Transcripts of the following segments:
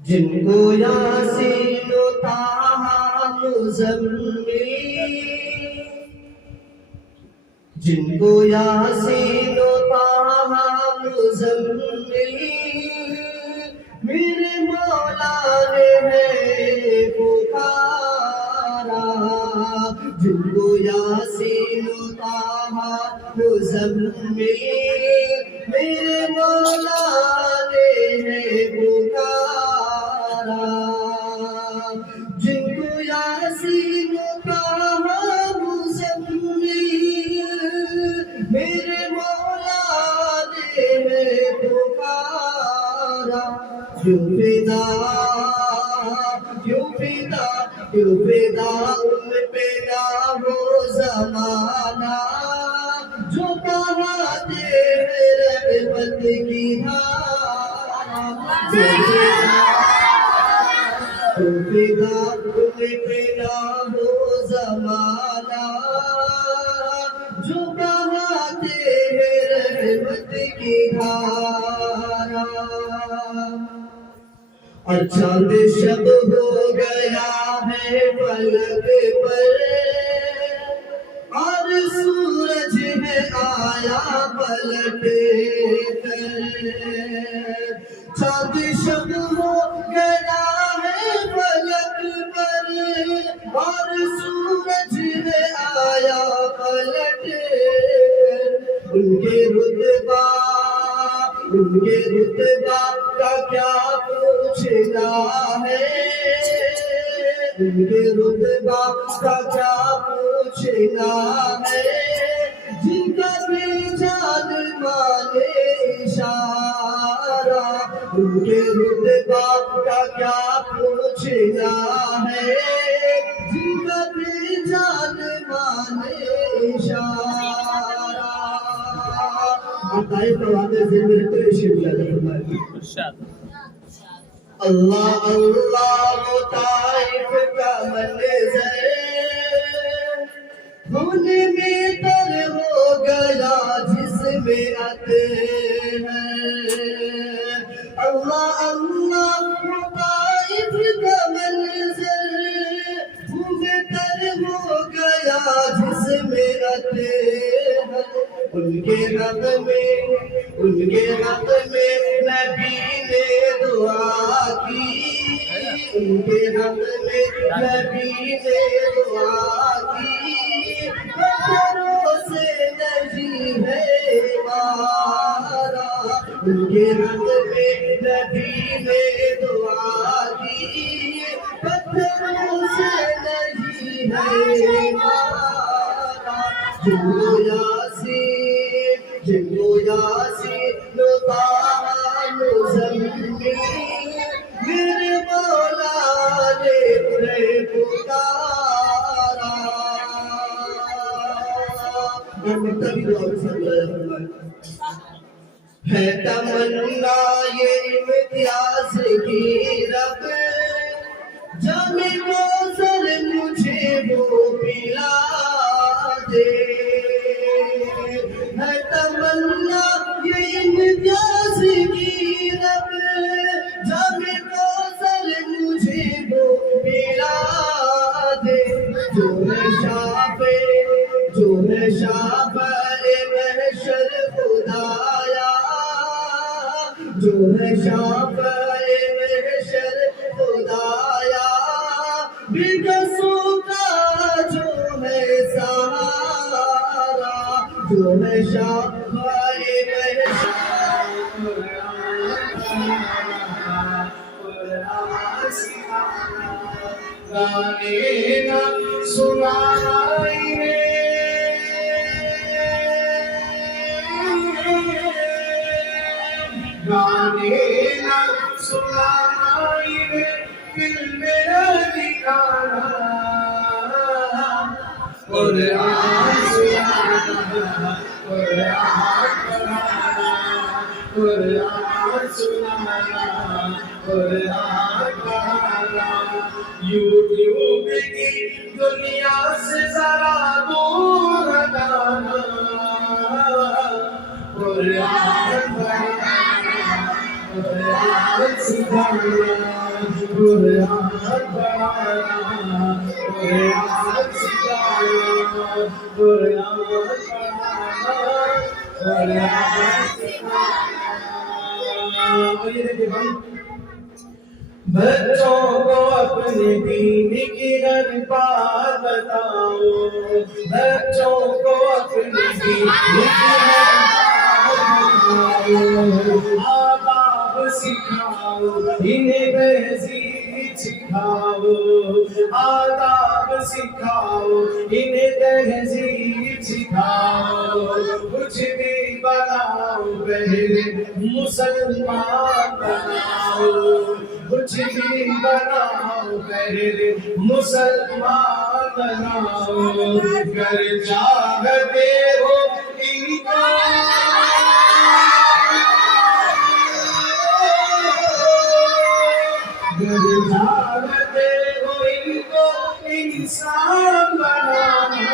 جن کو یاسین و طٰہٰ مزمل، جن کو یاسین و طٰہٰ مزمل میرے مولا نے ہے پکارا، جن کو یاسین و طٰہٰ مزمل میرے مولا نے ہے پکارا، جن کو یاسین و طٰہٰ مزمل میرے مولا نے ہے پکارا، کیوں فدا ان پہ نہ ہو زمانہ، جو بہاتے ہیں رحمت کی دھارا، کیوں فدا ان پہ نہ ہو زمانہ، جو بہاتے ہیں رحمت کی دھارا، اور چاند شب ہو گیا ہے فلک پر، اور سورج ہے آیا پلٹ کر، چاند شب ہو گیا ہے فلک پر، اور سورج ہے آیا پلٹ کر، ان کے رتبہ کا کیا پوچھنا ہے، ان کے رتبہ کا کیا پوچھنا ہے، جن کا بھی جان مانے اشارہ، ان کے رتبہ کا کیا پوچھنا ہے، جن کا بھی جان مانے اشارہ۔ طائف کا واقعہ ذہن میں رکھتے ہوئے شعر یاد فرمائے، اللہ اللہ وہ طائف کا منظر خون میں تر ہو گیا جس میں عطر ہے، اللہ اللہ وہ طائف کا منظر خون میں تر ہو گیا جس میں عطر ہے، ان کے حق میں نبی نے دعا کی، ان کے حق میں نبی نے دعا کی، پتھروں سے نہیں ہے مارا، ان کے حق میں نبی نے دعا کی، پتھروں سے نہیں ہے مارا، جن کو یاسین و طٰہٰ مزمل میرے مولا نے پکارا، ہے تمنا یہ امتیاز کی رب، جام کوثر مجھے وہ پلا دے، ہے تمنا یہ امتیاز کی رب، جام کوثر مجھے وہ پلا دے، جو ہے شافع محشر خدایا، جو ہے شافع محشر خدایا، بےکسوں کا جو ہے سہارا، جو ہے شافع محشر، گانے نہ سنائی گانے نہ سنائی دل میرا دکھانا، قرآن سنانا، قرآن پڑھانا، قرآن سنانا، قرآن پڑھانا، یوٹیوب کی دنیا سے ذرا دور ہٹانا، قرآن پڑھانا، قرآن سکھانا قرآن پڑھانا قرآن سکھانا قرآن پڑھانا قرآن سکھانا. اور یہ دیکھیں ہم بچوں کو اپنے دین کی ہر بات بتاؤ بچوں کو اپنے دین کی ہر آداب سکھاؤ انہیں تہذیب سکھاؤ آداب سکھاؤ انہیں تہذیب سکھاؤ کچھ بھی بناؤ پہلے مسلمان بناؤ کچھ بھی بناؤ پہلے مسلمان بناؤ گر چاہتے ہو ان کو گر چاہتے ہو ان کو انسان بنانا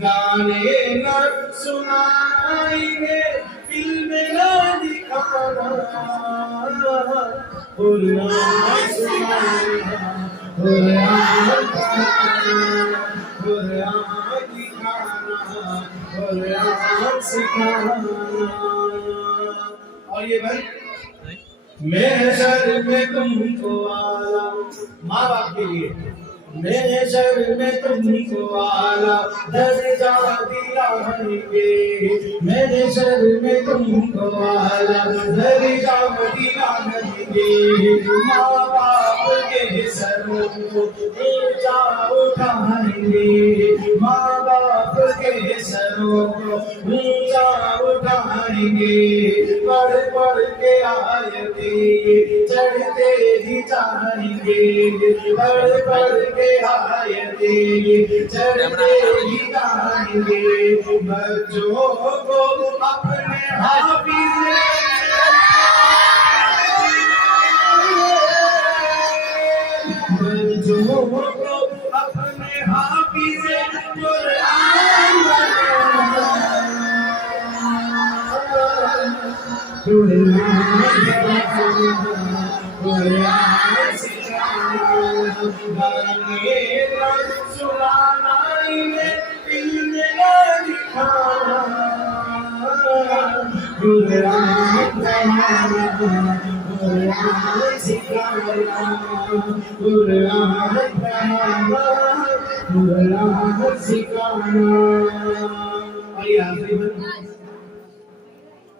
گانے نہ سنائیں گے فلم نہ دکھانا قرآن سنانا قرآن پڑھانا قرآن دکھانا قرآن سکھانا. اور یہ بھائی محشر میں تم کو آلہ ماں باپ کے لیے محشر میں تم کو آلہ درجہ دلائیں گے محشر میں تم کو آلہ درجہ دلائیں گے ماں باپ کے سروں کو اونچا اٹھائیں گے ماں باپ کے سروں کو اونچا اٹھائیں گے پڑھ پڑھ کے آیتیں چڑھتے ہی جائیں گے پڑھ پڑھ کے آیتیں چڑھتے ہی جائیں گے بچوں کو اپنے حافظ بچوں کو اپنے حافظ قرآن بنانا قرآن سکھانا گانے نہ سنانا انہیں فلم نہ دکھانا قرآن پڑھانا قرآن سکھانا قرآن پڑھانا قرآن سکھانا. اور یہ آخری بات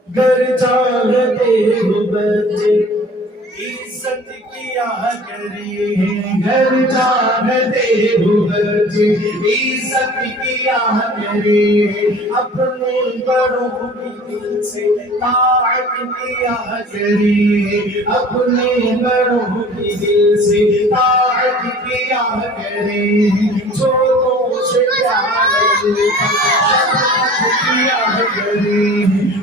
گر چاہتے ہو بچے عزت کیا کرے گر چاہتے ہو بچے عزت کیا کرے اپنے بڑوں کی دل سے طاعت کیا کرے اپنے بڑوں کی دل سے طاعت کیا کرے چھوٹوں سے پیار کیا کرے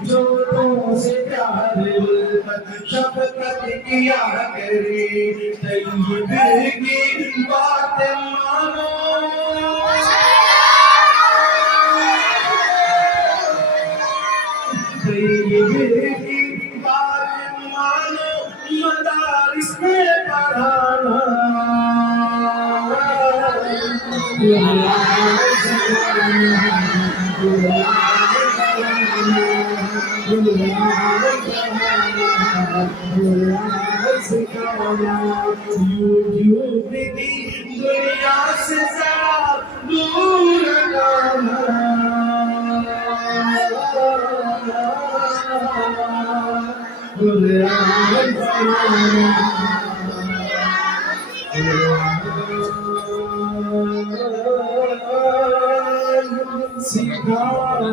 چھوٹوں سے پیار شفقت کیا کرے طیب کی بات مانو طیب کی بات مانو مدارس میں پڑھانا یوٹیوب کی دنیا سے ذرا دور جانا قرآن پڑھانا سکھانا